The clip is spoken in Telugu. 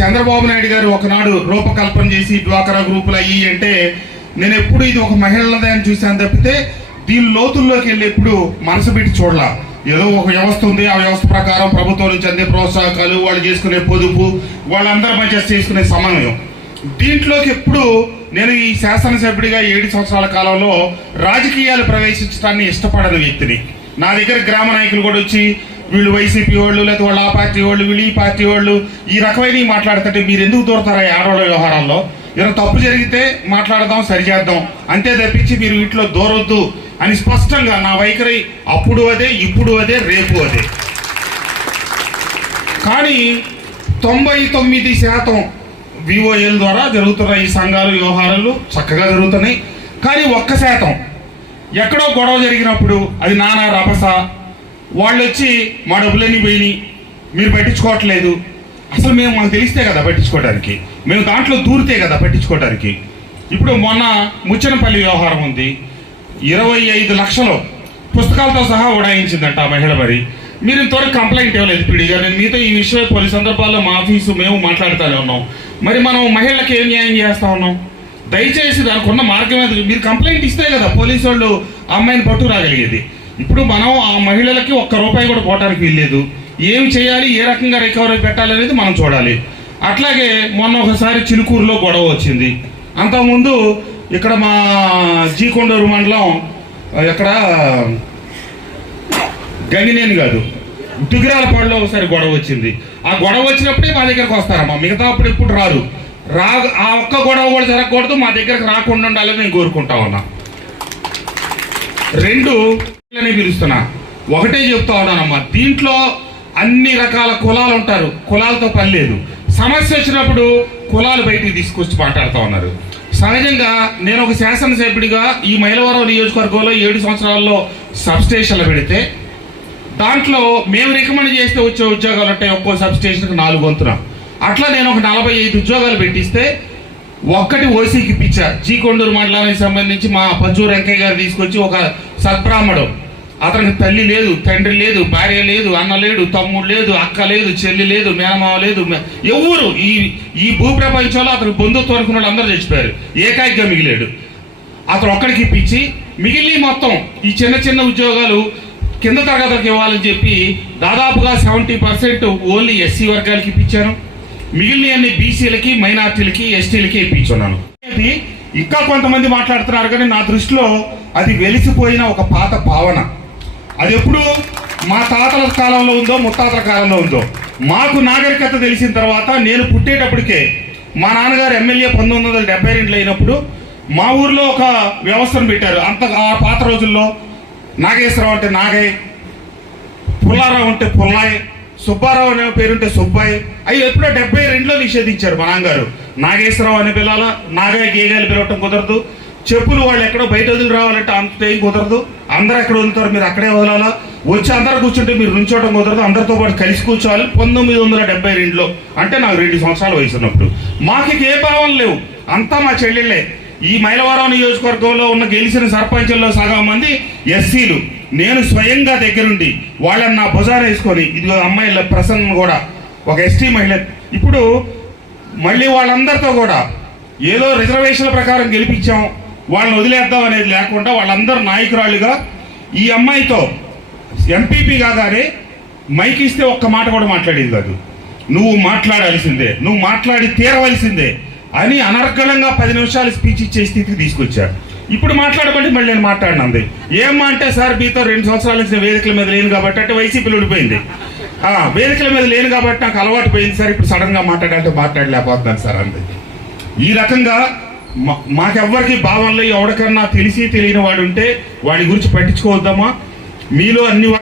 చంద్రబాబు నాయుడు గారు ఒకనాడు రూపకల్పన చేసి డ్వాక్రా గ్రూపులు అయ్యి అంటే నేను ఎప్పుడు ఇది ఒక మహిళలదే అని చూశాను తప్పితే దీని లోతుల్లోకి వెళ్ళి ఎప్పుడు మనసు పెట్టి చూడాల. ఏదో ఒక వ్యవస్థ ఉంది, ఆ వ్యవస్థ ప్రకారం ప్రభుత్వం నుంచి అందే ప్రోత్సాహకాలు, వాళ్ళు చేసుకునే పొదుపు, వాళ్ళందరి మధ్య చేసుకునే సమన్వయం, దీంట్లోకి ఎప్పుడు నేను ఈ శాసనసభ్యుడిగా 7 సంవత్సరాల కాలంలో రాజకీయాలు ప్రవేశించడాన్ని ఇష్టపడని వ్యక్తిని. నా దగ్గర గ్రామ నాయకులు కూడా వచ్చి వీళ్ళు వైసీపీ వాళ్ళు, లేకపోతే వాళ్ళు ఆ పార్టీ వాళ్ళు, వీళ్ళు ఈ పార్టీ వాళ్ళు, ఈ రకమైన మాట్లాడుతుంటే మీరు ఎందుకు దూరతారా ఆడవాళ్ళ వ్యవహారాల్లో? ఏదైనా తప్పు జరిగితే మాట్లాడదాం, సరిచేద్దాం, అంతే తప్పించి మీరు వీటిలో దూరొద్దు అని స్పష్టంగా నా వైఖరి అప్పుడు అదే, ఇప్పుడు అదే, రేపు అదే. కానీ 99% విఓఎల్ ద్వారా జరుగుతున్న ఈ సంఘాలు వ్యవహారాలు చక్కగా జరుగుతున్నాయి. కానీ 1% ఎక్కడో గొడవ జరిగినప్పుడు అది నానా రభస, వాళ్ళు వచ్చి మా డబ్బులన్నీ పోయినాయి, మీరు పట్టించుకోవట్లేదు. అసలు మాకు తెలిస్తే కదా పట్టించుకోవడానికి, మేము దాంట్లో దూరితే కదా పట్టించుకోవడానికి. ఇప్పుడు మొన్న ముచ్చనపల్లి వ్యవహారం ఉంది, 25 లక్షలు పుస్తకాలతో సహా ఉడాయించిందంట ఆ మహిళ. మరి మీరు ఇంతవరకు కంప్లైంట్ ఇవ్వలేదు పీడిగా. నేను మీతో ఈ విషయం కొన్ని సందర్భాల్లో మా ఆఫీసు మేము మాట్లాడుతూనే ఉన్నాం. మరి మనం మహిళలకు ఏం న్యాయం చేస్తా ఉన్నాం? దయచేసి దానికి ఉన్న మార్గం మీద మీరు కంప్లైంట్ ఇస్తే కదా పోలీసు వాళ్ళు ఆ అమ్మాయిని పట్టు రాగలిగేది. ఇప్పుడు మనం ఆ మహిళలకి ₹1 కూడా పోవడానికి వీల్లేదు. ఏం చేయాలి, ఏ రకంగా రికవరీ పెట్టాలనేది మనం చూడాలి. అట్లాగే మొన్న ఒకసారి చిలుకూరులో గొడవ వచ్చింది. అంతకుముందు ఇక్కడ మా జీకొండూరు మండలం ఇక్కడ గంగినేని కాదు దుగ్గిరాలపాడులో ఒకసారి గొడవ వచ్చింది. ఆ గొడవ వచ్చినప్పుడే మా దగ్గరకు వస్తారమ్మా, మిగతా అప్పుడు ఇప్పుడు రారు. ఆ ఒక్క గొడవ కూడా జరగకూడదు, మా దగ్గరకు రాకుండా ఉండాలని నేను కోరుకుంటా ఉన్నా. 2 పిలుస్తున్నా, ఒకటే చెప్తా ఉన్నానమ్మా, దీంట్లో అన్ని రకాల కులాలు ఉంటారు, కులాలతో పని లేదు. సమస్య వచ్చినప్పుడు కులాలు బయటికి తీసుకొచ్చి మాట్లాడుతూ ఉన్నారు. సహజంగా నేను ఒక శాసనసభ్యుడిగా ఈ మైలవరం నియోజకవర్గంలో 7 సంవత్సరాల్లో సబ్స్టేషన్లు పెడితే దాంట్లో మేము రికమెండ్ చేస్తే వచ్చే ఉద్యోగాలు ఉంటాయి, ఒక్కో సబ్స్టేషన్కి 4 వంతున. అట్లా నేను ఒక 45 ఉద్యోగాలు పెట్టిస్తే ఒక్కటి ఓసీకి ఇప్పించా. జీకొండూరు మండలానికి సంబంధించి మా పజ్జూరు వెంకయ్య గారు తీసుకొచ్చి ఒక సద్బ్రాహ్మడు, అతనికి తల్లి లేదు, తండ్రి లేదు, భార్య లేదు, అన్న లేడు, తమ్ముడు లేదు, అక్క లేదు, చెల్లి లేదు, మేనమావ లేదు, ఎవరు ఈ భూప్రపంచంలో అతనికి బంధుత్వం అనుకున్న వాళ్ళు అందరూ చచ్చిపోయారు, ఏకాయిగా మిగిలాడు. అతను ఒక్కడికి ఇప్పించి మిగిలి మొత్తం ఈ చిన్న చిన్న ఉద్యోగాలు కింద తరగతులకు ఇవ్వాలని చెప్పి దాదాపుగా 70% ఓన్లీ ఎస్సీ వర్గాలకి ఇప్పించాను. మిగిలిన అన్ని బీసీలకి, మైనార్టీలకి, ఎస్టీలకి ఇప్పించున్నాను. ఇంకా కొంతమంది మాట్లాడుతున్నారు కానీ నా దృష్టిలో అది వెలిసిపోయిన ఒక పాత భావన. అది ఎప్పుడు మా తాతల కాలంలో ఉందో, ముత్తాతల కాలంలో ఉందో. మాకు నాగరికత తెలిసిన తర్వాత నేను పుట్టేటప్పటికే మా నాన్నగారు ఎమ్మెల్యే 1972 అయినప్పుడు మా ఊర్లో ఒక వ్యవస్థను పెట్టారు. ఆ పాత రోజుల్లో నాగేశ్వరరావు అంటే నాగయ్య, పుల్లారావు అంటే పుల్లాయ్, సుబ్బారావు అనే పేరుంటే సుబ్బాయ్. అవి ఎప్పుడో 72లో నిషేధించారు మా నాన్నగారు. నాగేశ్వరరావు అని పిల్లల, నాగయ్య గేగాయలు పిలవటం కుదరదు, చెప్పులు వాళ్ళు ఎక్కడో బయట వదిలి రావాలంటే అంత ఏం కుదరదు, అందరూ ఎక్కడ వదులుతారు మీరు అక్కడే వదలాలా, వచ్చి అందరూ కూర్చుంటే మీరు నుంచోవడం కుదరదు, అందరితో పాటు కలిసి కూర్చోవాలి. 1972లో అంటే నాకు 2 సంవత్సరాల వయసు ఉన్నప్పుడు. మాకు ఏ భావన లేవు, అంతా మా చెల్లెళ్ళే. ఈ మైలవరం నియోజకవర్గంలో ఉన్న గెలిచిన సర్పంచుల్లో సగం మంది ఎస్సీలు. నేను స్వయంగా దగ్గరుండి వాళ్ళని నా భుజాన వేసుకొని, ఇదిగో అమ్మాయిల ప్రసన్న కూడా ఒక ఎస్టీ మహిళ. ఇప్పుడు మళ్ళీ వాళ్ళందరితో కూడా ఏదో రిజర్వేషన్ల ప్రకారం గెలిపించాం, వాళ్ళని వదిలేద్దాం అనేది లేకుండా వాళ్ళందరూ నాయకురాళ్ళుగా ఈ అమ్మాయితో ఎంపీపీ కాగానే మైక్ ఇస్తే ఒక్క మాట కూడా మాట్లాడేది కాదు. నువ్వు మాట్లాడాల్సిందే, నువ్వు మాట్లాడి తీరవలసిందే అని అనర్గళంగా 10 నిమిషాలు స్పీచ్ ఇచ్చే స్థితికి తీసుకొచ్చారు. ఇప్పుడు మాట్లాడబట్టి మళ్ళీ నేను మాట్లాడినంది ఏమ్మా అంటే, సార్ మీతో 2 సంవత్సరాల నుంచి వేదికల మీద లేను కాబట్టి, అంటే వైసీపీలో ఉండిపోయింది, వేదికల మీద లేను కాబట్టి నాకు అలవాటు పోయింది సార్, ఇప్పుడు సడన్గా మాట్లాడాలంటే మాట్లాడలేకపోతున్నాను సార్ అంది. ఈ రకంగా మాకెవ్వరికి భావనలో ఎవరికన్నా తెలిసి తెలియని వాడు ఉంటే వాడి గురించి పట్టించుకోవద్దామా. మీలో అన్ని